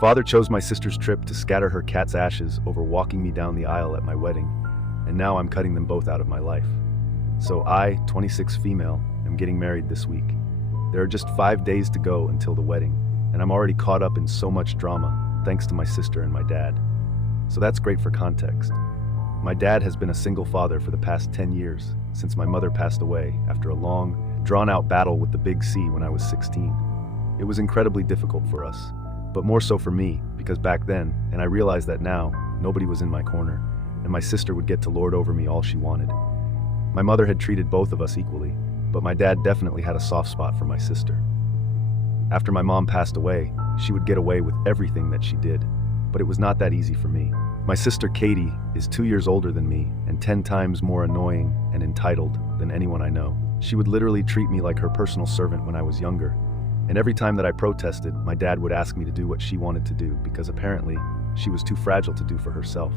Father chose my sister's trip to scatter her cat's ashes over walking me down the aisle at my wedding, and now I'm cutting them both out of my life. So I, 26 female, am getting married this week. There are just 5 days to go until the wedding, and I'm already caught up in so much drama, thanks to my sister and my dad. So that's great for context. My dad has been a single father for the past 10 years, since my mother passed away after a long, drawn-out battle with the big C when I was 16. It was incredibly difficult for us, but more so for me, because back then, and I realize that now, nobody was in my corner, and my sister would get to lord over me all she wanted. My mother had treated both of us equally, but my dad definitely had a soft spot for my sister. After my mom passed away, she would get away with everything that she did, but it was not that easy for me. My sister Katie is 2 years older than me and 10 times more annoying and entitled than anyone I know. She would literally treat me like her personal servant when I was younger, and every time that I protested, my dad would ask me to do what she wanted to do because apparently she was too fragile to do for herself.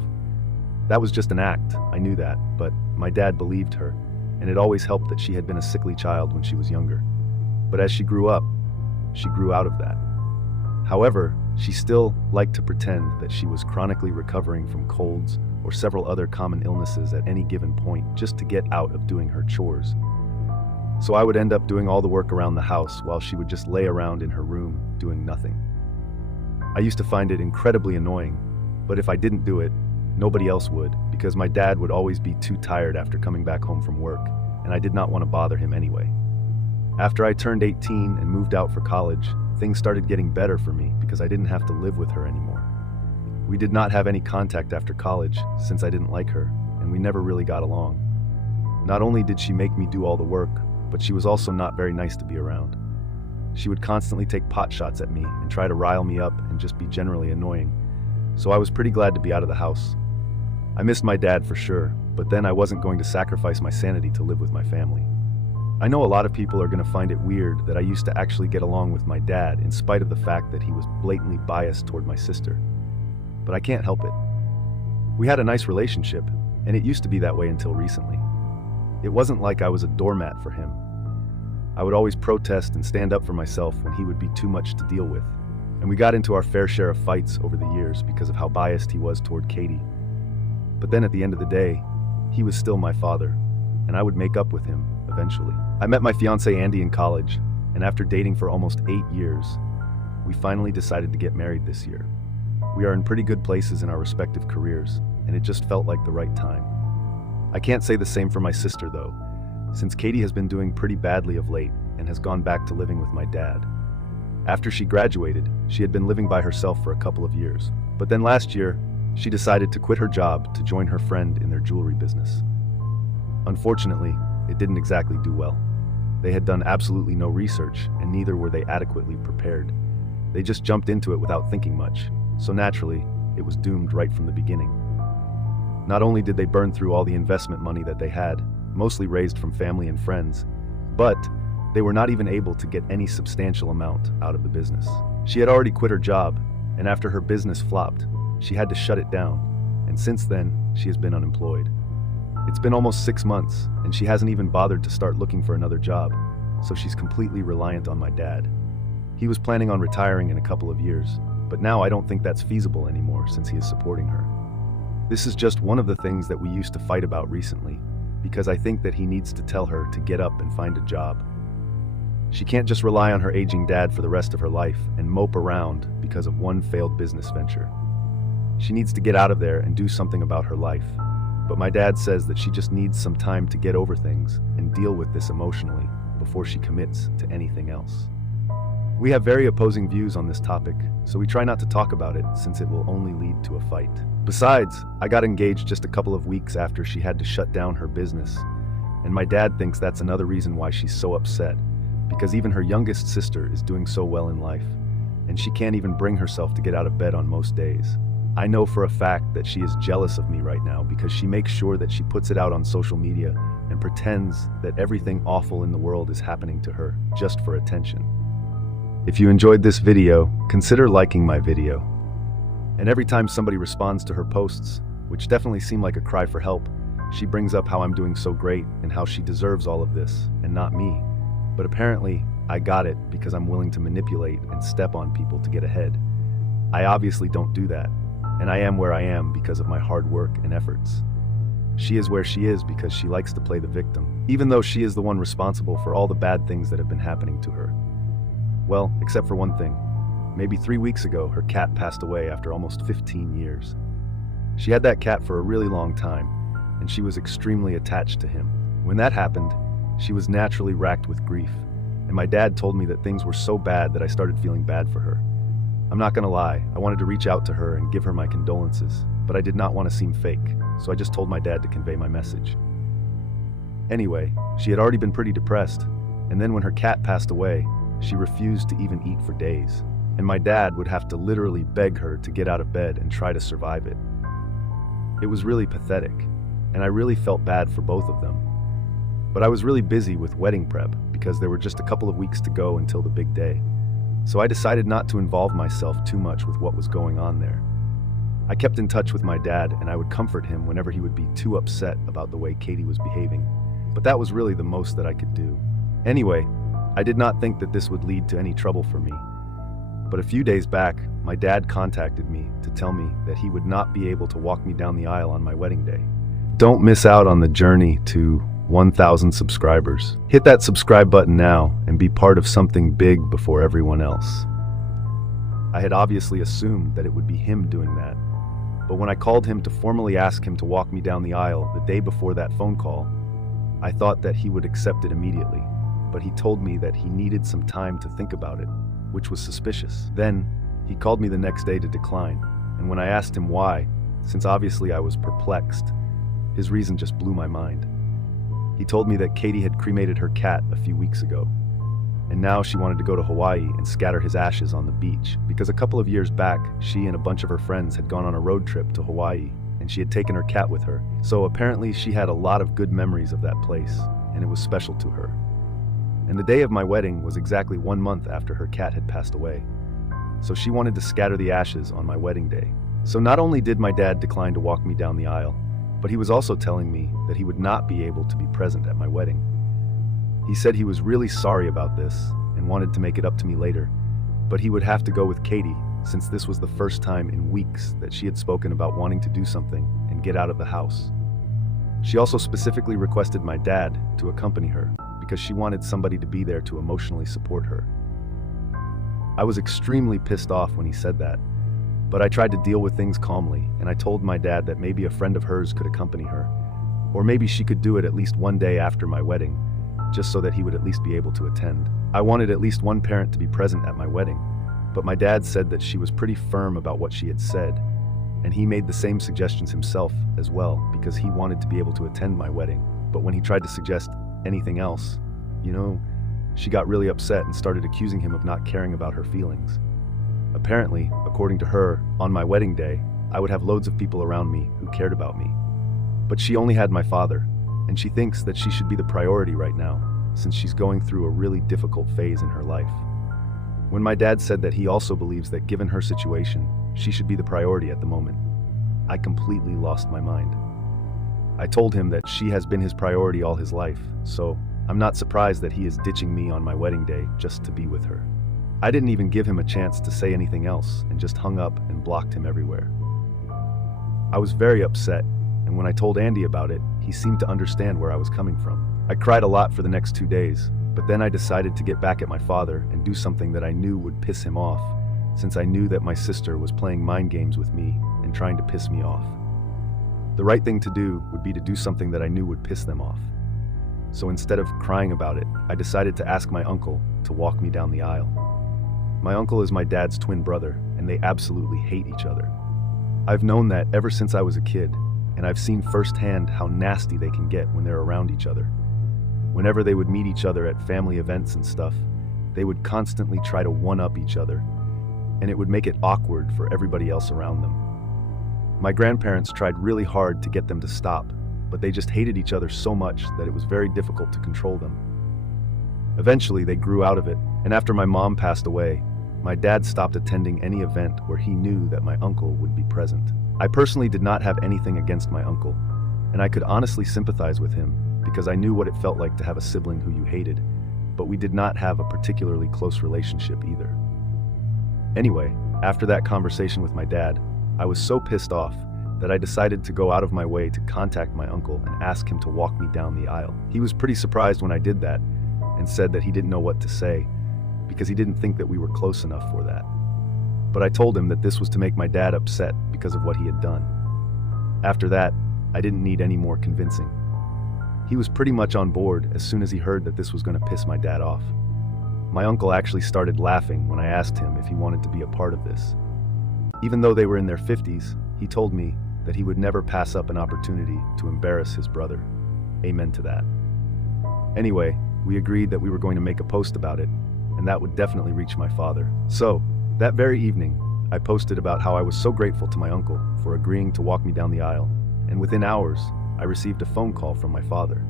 That was just an act, I knew that, but my dad believed her, and it always helped that she had been a sickly child when she was younger. But as she grew up, she grew out of that. However, she still liked to pretend that she was chronically recovering from colds or several other common illnesses at any given point just to get out of doing her chores. So I would end up doing all the work around the house while she would just lay around in her room doing nothing. I used to find it incredibly annoying, but if I didn't do it, nobody else would, because my dad would always be too tired after coming back home from work, and I did not want to bother him anyway. After I turned 18 and moved out for college, things started getting better for me because I didn't have to live with her anymore. We did not have any contact after college since I didn't like her, and we never really got along. Not only did she make me do all the work, but she was also not very nice to be around. She would constantly take pot shots at me and try to rile me up and just be generally annoying, so I was pretty glad to be out of the house. I missed my dad for sure, but then I wasn't going to sacrifice my sanity to live with my family. I know a lot of people are going to find it weird that I used to actually get along with my dad in spite of the fact that he was blatantly biased toward my sister. But I can't help it. We had a nice relationship, and it used to be that way until recently. It wasn't like I was a doormat for him. I would always protest and stand up for myself when he would be too much to deal with, and we got into our fair share of fights over the years because of how biased he was toward Katie. But then at the end of the day, he was still my father, and I would make up with him eventually. I met my fiancée Andy in college, and after dating for almost 8 years, we finally decided to get married this year. We are in pretty good places in our respective careers, and it just felt like the right time. I can't say the same for my sister though, since Katie has been doing pretty badly of late and has gone back to living with my dad. After she graduated, she had been living by herself for a couple of years, but then last year, she decided to quit her job to join her friend in their jewelry business. Unfortunately, it didn't exactly do well. They had done absolutely no research, and neither were they adequately prepared. They just jumped into it without thinking much, so naturally, it was doomed right from the beginning. Not only did they burn through all the investment money that they had, mostly raised from family and friends, but they were not even able to get any substantial amount out of the business. She had already quit her job, and after her business flopped, she had to shut it down, and since then, she has been unemployed. It's been almost 6 months, and she hasn't even bothered to start looking for another job, so she's completely reliant on my dad. He was planning on retiring in a couple of years, but now I don't think that's feasible anymore since he is supporting her. This is just one of the things that we used to fight about recently, because I think that he needs to tell her to get up and find a job. She can't just rely on her aging dad for the rest of her life and mope around because of one failed business venture. She needs to get out of there and do something about her life. But my dad says that she just needs some time to get over things and deal with this emotionally before she commits to anything else. We have very opposing views on this topic, so we try not to talk about it since it will only lead to a fight. Besides, I got engaged just a couple of weeks after she had to shut down her business, and my dad thinks that's another reason why she's so upset, because even her youngest sister is doing so well in life, and she can't even bring herself to get out of bed on most days. I know for a fact that she is jealous of me right now because she makes sure that she puts it out on social media and pretends that everything awful in the world is happening to her just for attention. If you enjoyed this video, consider liking my video. And every time somebody responds to her posts, which definitely seem like a cry for help, she brings up how I'm doing so great and how she deserves all of this and not me. But apparently, I got it because I'm willing to manipulate and step on people to get ahead. I obviously don't do that, and I am where I am because of my hard work and efforts. She is where she is because she likes to play the victim, even though she is the one responsible for all the bad things that have been happening to her. Well, except for one thing. Maybe 3 weeks ago, her cat passed away after almost 15 years. She had that cat for a really long time, and she was extremely attached to him. When that happened, she was naturally racked with grief, and my dad told me that things were so bad that I started feeling bad for her. I'm not gonna lie, I wanted to reach out to her and give her my condolences, but I did not want to seem fake, so I just told my dad to convey my message. Anyway, she had already been pretty depressed, and then when her cat passed away, she refused to even eat for days, and my dad would have to literally beg her to get out of bed and try to survive it. It was really pathetic, and I really felt bad for both of them. But I was really busy with wedding prep because there were just a couple of weeks to go until the big day. So I decided not to involve myself too much with what was going on there. I kept in touch with my dad, and I would comfort him whenever he would be too upset about the way Katie was behaving, but that was really the most that I could do. Anyway, I did not think that this would lead to any trouble for me. But a few days back, my dad contacted me to tell me that he would not be able to walk me down the aisle on my wedding day. Don't miss out on the journey to 1,000 subscribers. Hit that subscribe button now and be part of something big before everyone else. I had obviously assumed that it would be him doing that, but when I called him to formally ask him to walk me down the aisle the day before that phone call, I thought that he would accept it immediately, but he told me that he needed some time to think about it, which was suspicious. Then, he called me the next day to decline, and when I asked him why, since obviously I was perplexed, his reason just blew my mind. He told me that Katie had cremated her cat a few weeks ago, and now she wanted to go to Hawaii and scatter his ashes on the beach because a couple of years back, she and a bunch of her friends had gone on a road trip to Hawaii, and she had taken her cat with her. So apparently she had a lot of good memories of that place, and it was special to her. And the day of my wedding was exactly 1 month after her cat had passed away. So she wanted to scatter the ashes on my wedding day. So not only did my dad decline to walk me down the aisle, but he was also telling me that he would not be able to be present at my wedding. He said he was really sorry about this and wanted to make it up to me later, but he would have to go with Katie since this was the first time in weeks that she had spoken about wanting to do something and get out of the house. She also specifically requested my dad to accompany her because she wanted somebody to be there to emotionally support her. I was extremely pissed off when he said that, but I tried to deal with things calmly, and I told my dad that maybe a friend of hers could accompany her, or maybe she could do it at least one day after my wedding, just so that he would at least be able to attend. I wanted at least one parent to be present at my wedding, but my dad said that she was pretty firm about what she had said, and he made the same suggestions himself as well because he wanted to be able to attend my wedding. But when he tried to suggest anything else, she got really upset and started accusing him of not caring about her feelings. Apparently, according to her, on my wedding day, I would have loads of people around me who cared about me. But she only had my father, and she thinks that she should be the priority right now, since she's going through a really difficult phase in her life. When my dad said that he also believes that given her situation, she should be the priority at the moment, I completely lost my mind. I told him that she has been his priority all his life, so I'm not surprised that he is ditching me on my wedding day just to be with her. I didn't even give him a chance to say anything else and just hung up and blocked him everywhere. I was very upset, and when I told Andy about it, he seemed to understand where I was coming from. I cried a lot for the next 2 days, but then I decided to get back at my father and do something that I knew would piss him off, since I knew that my sister was playing mind games with me and trying to piss me off. The right thing to do would be to do something that I knew would piss them off. So instead of crying about it, I decided to ask my uncle to walk me down the aisle. My uncle is my dad's twin brother, and they absolutely hate each other. I've known that ever since I was a kid, and I've seen firsthand how nasty they can get when they're around each other. Whenever they would meet each other at family events and stuff, they would constantly try to one-up each other, and it would make it awkward for everybody else around them. My grandparents tried really hard to get them to stop, but they just hated each other so much that it was very difficult to control them. Eventually, they grew out of it, and after my mom passed away, my dad stopped attending any event where he knew that my uncle would be present. I personally did not have anything against my uncle, and I could honestly sympathize with him because I knew what it felt like to have a sibling who you hated, but we did not have a particularly close relationship either. Anyway, After that conversation with my dad, I was so pissed off that I decided to go out of my way to contact my uncle and ask him to walk me down the aisle. He was pretty surprised when I did that and said that he didn't know what to say because he didn't think that we were close enough for that. But I told him that this was to make my dad upset because of what he had done. After that, I didn't need any more convincing. He was pretty much on board as soon as he heard that this was going to piss my dad off. My uncle actually started laughing when I asked him if he wanted to be a part of this. Even though they were in their 50s, he told me that he would never pass up an opportunity to embarrass his brother. Amen to that. Anyway, we agreed that we were going to make a post about it, and that would definitely reach my father. So, that very evening, I posted about how I was so grateful to my uncle for agreeing to walk me down the aisle, and within hours, I received a phone call from my father.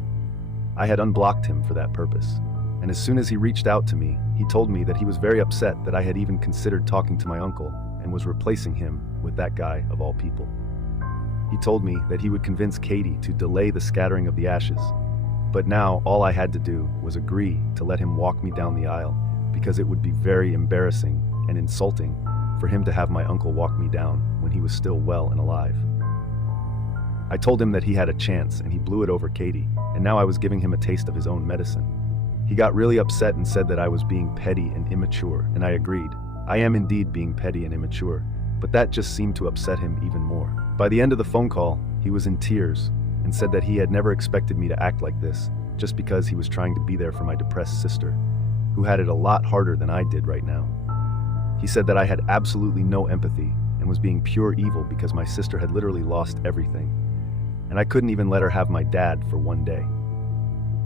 I had unblocked him for that purpose, and as soon as he reached out to me, he told me that he was very upset that I had even considered talking to my uncle and was replacing him with that guy of all people. He told me that he would convince Katie to delay the scattering of the ashes, but now all I had to do was agree to let him walk me down the aisle because it would be very embarrassing and insulting for him to have my uncle walk me down when he was still well and alive. I told him that he had a chance and he blew it over Katie, and now I was giving him a taste of his own medicine. He got really upset and said that I was being petty and immature, and I agreed. I am indeed being petty and immature, but that just seemed to upset him even more. By the end of the phone call, he was in tears and said that he had never expected me to act like this just because he was trying to be there for my depressed sister, who had it a lot harder than I did right now. He said that I had absolutely no empathy and was being pure evil because my sister had literally lost everything, and I couldn't even let her have my dad for one day.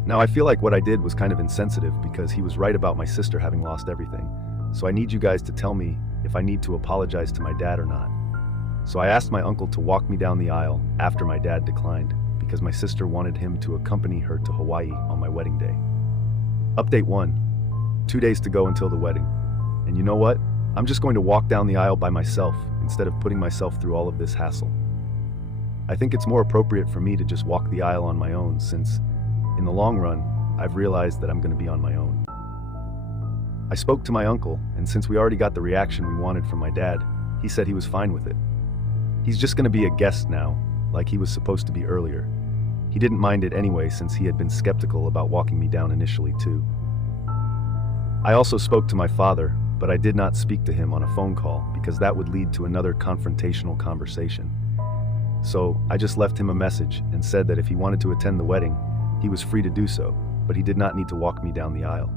Now I feel like what I did was kind of insensitive because he was right about my sister having lost everything, so I need you guys to tell me if I need to apologize to my dad or not. So I asked my uncle to walk me down the aisle after my dad declined because my sister wanted him to accompany her to Hawaii on my wedding day. Update 1. 2 days to go until the wedding. And you know what? I'm just going to walk down the aisle by myself instead of putting myself through all of this hassle. I think it's more appropriate for me to just walk the aisle on my own since, in the long run, I've realized that I'm going to be on my own. I spoke to my uncle, and since we already got the reaction we wanted from my dad, he said he was fine with it. He's just going to be a guest now, like he was supposed to be earlier. He didn't mind it anyway since he had been skeptical about walking me down initially too. I also spoke to my father, but I did not speak to him on a phone call because that would lead to another confrontational conversation. So I just left him a message and said that if he wanted to attend the wedding, he was free to do so, but he did not need to walk me down the aisle.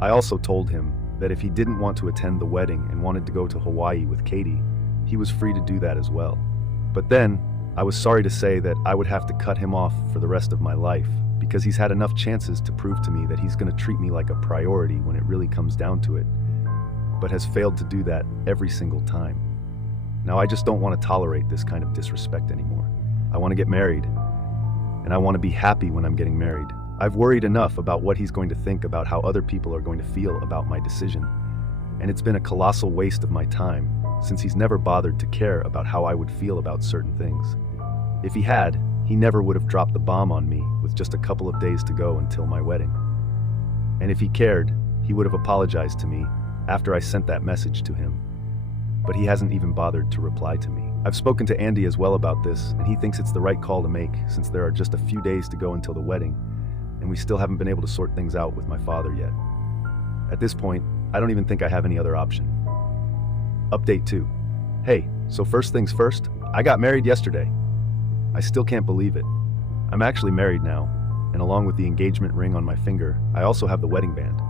I also told him that if he didn't want to attend the wedding and wanted to go to Hawaii with Katie, he was free to do that as well. But then, I was sorry to say that I would have to cut him off for the rest of my life because he's had enough chances to prove to me that he's going to treat me like a priority when it really comes down to it, but has failed to do that every single time. Now I just don't want to tolerate this kind of disrespect anymore. I want to get married, and I want to be happy when I'm getting married. I've worried enough about what he's going to think about how other people are going to feel about my decision, and it's been a colossal waste of my time since he's never bothered to care about how I would feel about certain things. If he had, he never would have dropped the bomb on me with just a couple of days to go until my wedding. And if he cared, he would have apologized to me after I sent that message to him. But he hasn't even bothered to reply to me. I've spoken to Andy as well about this, and he thinks it's the right call to make since there are just a few days to go until the wedding, and we still haven't been able to sort things out with my father yet. At this point, I don't even think I have any other option. Update 2. Hey, so first things first, I got married yesterday. I still can't believe it. I'm actually married now, and along with the engagement ring on my finger, I also have the wedding band.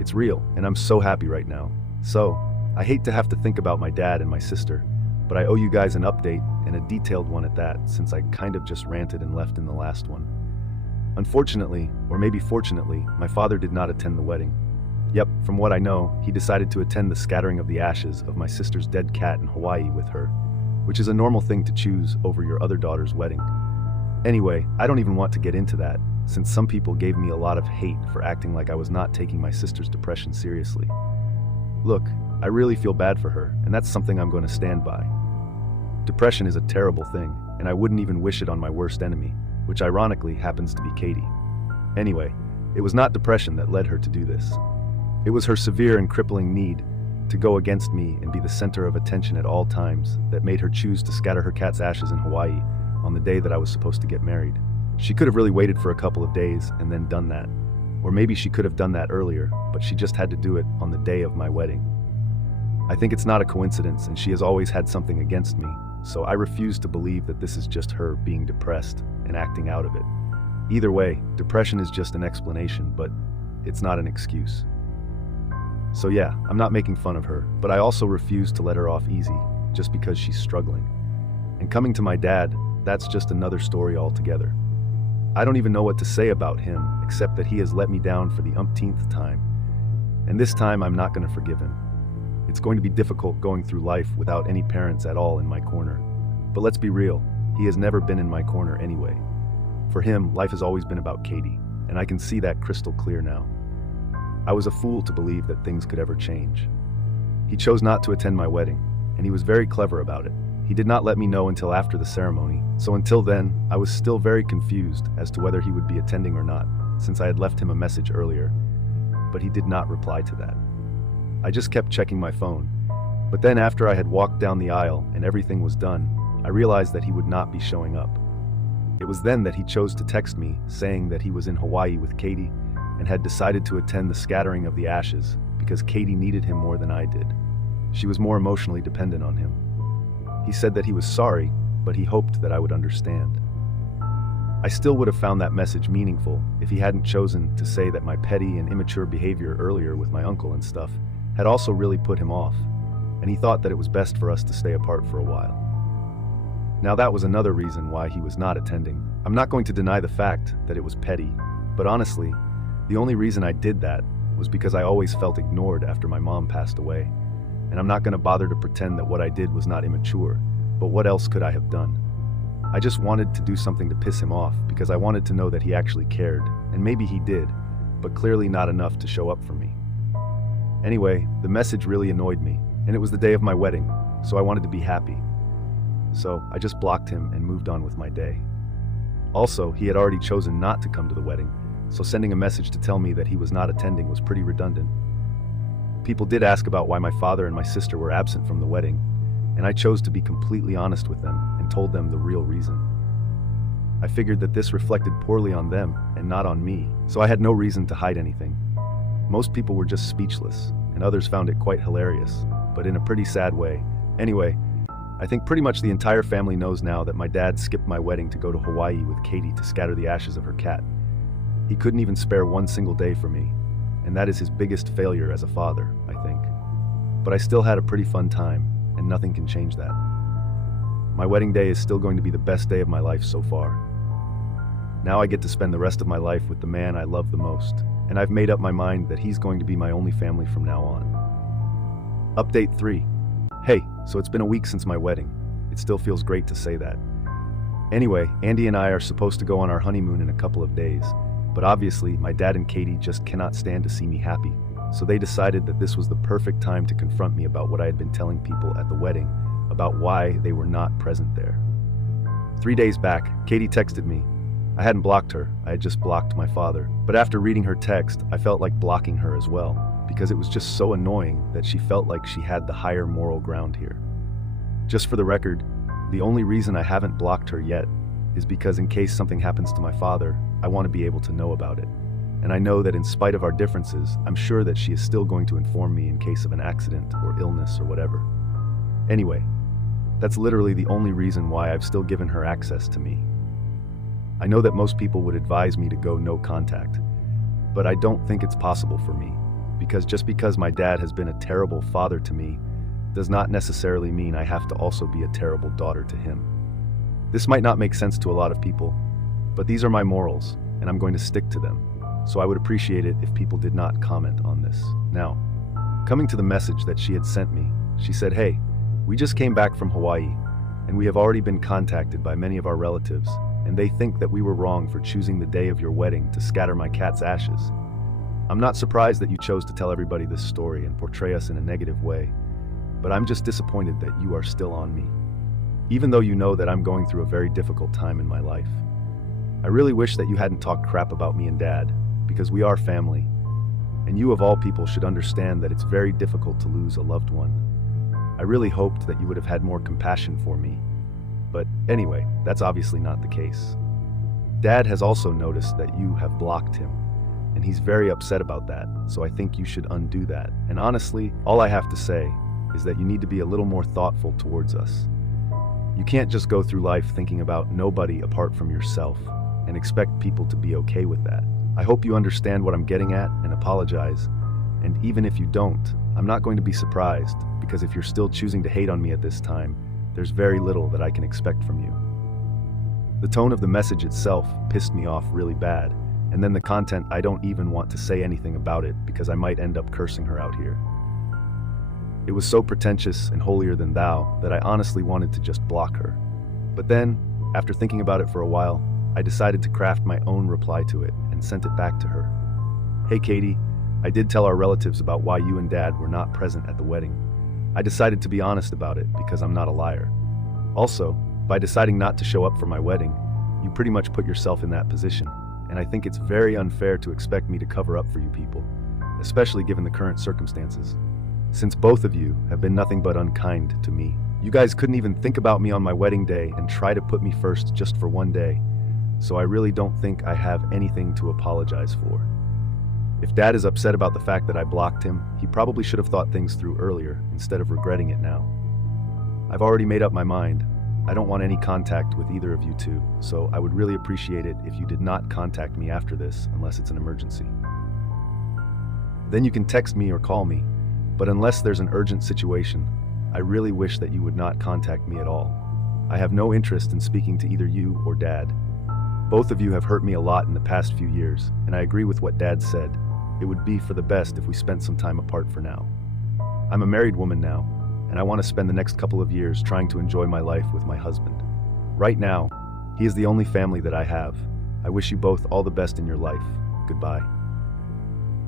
It's real, and I'm so happy right now. So, I hate to have to think about my dad and my sister, but I owe you guys an update, and a detailed one at that, since I kind of just ranted and left in the last one. Unfortunately, or maybe fortunately, my father did not attend the wedding. Yep, from what I know, he decided to attend the scattering of the ashes of my sister's dead cat in Hawaii with her, which is a normal thing to choose over your other daughter's wedding. Anyway, I don't even want to get into that, since some people gave me a lot of hate for acting like I was not taking my sister's depression seriously. Look, I really feel bad for her, and that's something I'm going to stand by. Depression is a terrible thing, and I wouldn't even wish it on my worst enemy, which ironically happens to be Katie. Anyway, it was not depression that led her to do this. It was her severe and crippling need to go against me and be the center of attention at all times that made her choose to scatter her cat's ashes in Hawaii on the day that I was supposed to get married. She could have really waited for a couple of days and then done that. Or maybe she could have done that earlier, but she just had to do it on the day of my wedding. I think it's not a coincidence, and she has always had something against me, so I refuse to believe that this is just her being depressed and acting out of it. Either way, depression is just an explanation, but it's not an excuse. So yeah, I'm not making fun of her, but I also refuse to let her off easy just because she's struggling. And coming to my dad, that's just another story altogether. I don't even know what to say about him, except that he has let me down for the umpteenth time. And this time I'm not going to forgive him. It's going to be difficult going through life without any parents at all in my corner. But let's be real, he has never been in my corner anyway. For him, life has always been about Katie, and I can see that crystal clear now. I was a fool to believe that things could ever change. He chose not to attend my wedding, and he was very clever about it. He did not let me know until after the ceremony, so until then, I was still very confused as to whether he would be attending or not, since I had left him a message earlier, but he did not reply to that. I just kept checking my phone, but then after I had walked down the aisle and everything was done, I realized that he would not be showing up. It was then that he chose to text me, saying that he was in Hawaii with Katie and had decided to attend the scattering of the ashes because Katie needed him more than I did. She was more emotionally dependent on him. He said that he was sorry, but he hoped that I would understand. I still would have found that message meaningful if he hadn't chosen to say that my petty and immature behavior earlier with my uncle and stuff had also really put him off, and he thought that it was best for us to stay apart for a while. Now that was another reason why he was not attending. I'm not going to deny the fact that it was petty, but honestly, the only reason I did that was because I always felt ignored after my mom passed away, and I'm not going to bother to pretend that what I did was not immature, but what else could I have done? I just wanted to do something to piss him off because I wanted to know that he actually cared, and maybe he did, but clearly not enough to show up for me. Anyway, the message really annoyed me, and it was the day of my wedding, so I wanted to be happy. So I just blocked him and moved on with my day. Also, he had already chosen not to come to the wedding, so sending a message to tell me that he was not attending was pretty redundant. People did ask about why my father and my sister were absent from the wedding, and I chose to be completely honest with them and told them the real reason. I figured that this reflected poorly on them and not on me, so I had no reason to hide anything. Most people were just speechless, and others found it quite hilarious, but in a pretty sad way. Anyway, I think pretty much the entire family knows now that my dad skipped my wedding to go to Hawaii with Katie to scatter the ashes of her cat. He couldn't even spare one single day for me, and that is his biggest failure as a father, I think. But I still had a pretty fun time, and nothing can change that. My wedding day is still going to be the best day of my life so far. Now I get to spend the rest of my life with the man I love the most, and I've made up my mind that he's going to be my only family from now on. Update 3. Hey, so it's been a week since my wedding. It still feels great to say that. Anyway, Andy and I are supposed to go on our honeymoon in a couple of days, but obviously my dad and Katie just cannot stand to see me happy, so they decided that this was the perfect time to confront me about what I had been telling people at the wedding about why they were not present there. 3 days back, Katie texted me. I hadn't blocked her, I had just blocked my father. But after reading her text, I felt like blocking her as well, because it was just so annoying that she felt like she had the higher moral ground here. Just for the record, the only reason I haven't blocked her yet is because in case something happens to my father, I want to be able to know about it. And I know that in spite of our differences, I'm sure that she is still going to inform me in case of an accident or illness or whatever. Anyway, that's literally the only reason why I've still given her access to me. I know that most people would advise me to go no contact, but I don't think it's possible for me, because just because my dad has been a terrible father to me does not necessarily mean I have to also be a terrible daughter to him. This might not make sense to a lot of people, but these are my morals, and I'm going to stick to them, so I would appreciate it if people did not comment on this. Now, coming to the message that she had sent me, she said, "Hey, we just came back from Hawaii, and we have already been contacted by many of our relatives, and they think that we were wrong for choosing the day of your wedding to scatter my cat's ashes. I'm not surprised that you chose to tell everybody this story and portray us in a negative way, but I'm just disappointed that you are still on me, even though you know that I'm going through a very difficult time in my life. I really wish that you hadn't talked crap about me and Dad, because we are family, And you of all people should understand that it's very difficult to lose a loved one. I really hoped that you would have had more compassion for me. But anyway, that's obviously not the case. Dad has also noticed that you have blocked him, and he's very upset about that, so I think you should undo that. And honestly, all I have to say is that you need to be a little more thoughtful towards us. You can't just go through life thinking about nobody apart from yourself and expect people to be okay with that. I hope you understand what I'm getting at and apologize. And even if you don't, I'm not going to be surprised, because if you're still choosing to hate on me at this time, there's very little that I can expect from you. The tone of the message itself pissed me off really bad, and then the content, I don't even want to say anything about it because I might end up cursing her out here. It was so pretentious and holier than thou that I honestly wanted to just block her. But then, after thinking about it for a while, I decided to craft my own reply to it and sent it back to her. Hey Katie, I did tell our relatives about why you and Dad were not present at the wedding. I decided to be honest about it because I'm not a liar. Also, by deciding not to show up for my wedding, you pretty much put yourself in that position, and I think it's very unfair to expect me to cover up for you people, especially given the current circumstances. Since both of you have been nothing but unkind to me. You guys couldn't even think about me on my wedding day and try to put me first just for one day, so I really don't think I have anything to apologize for. If Dad is upset about the fact that I blocked him, he probably should have thought things through earlier instead of regretting it now. I've already made up my mind. I don't want any contact with either of you two, so I would really appreciate it if you did not contact me after this unless it's an emergency. Then you can text me or call me, but unless there's an urgent situation, I really wish that you would not contact me at all. I have no interest in speaking to either you or Dad. Both of you have hurt me a lot in the past few years, and I agree with what Dad said. It would be for the best if we spent some time apart for now. I'm a married woman now, and I want to spend the next couple of years trying to enjoy my life with my husband. Right now, he is the only family that I have. I wish you both all the best in your life. Goodbye.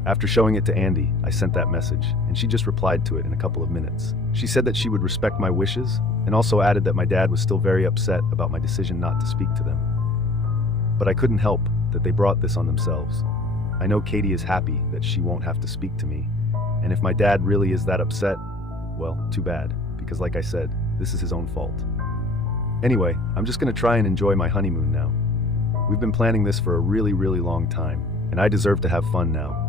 After showing it to Andy, I sent that message, and she just replied to it in a couple of minutes. She said that she would respect my wishes, and also added that my dad was still very upset about my decision not to speak to them. But I couldn't help that they brought this on themselves. I know Katie is happy that she won't have to speak to me, and if my dad really is that upset, well, too bad, because like I said, this is his own fault. Anyway, I'm just gonna try and enjoy my honeymoon now. We've been planning this for a really, really long time, and I deserve to have fun now.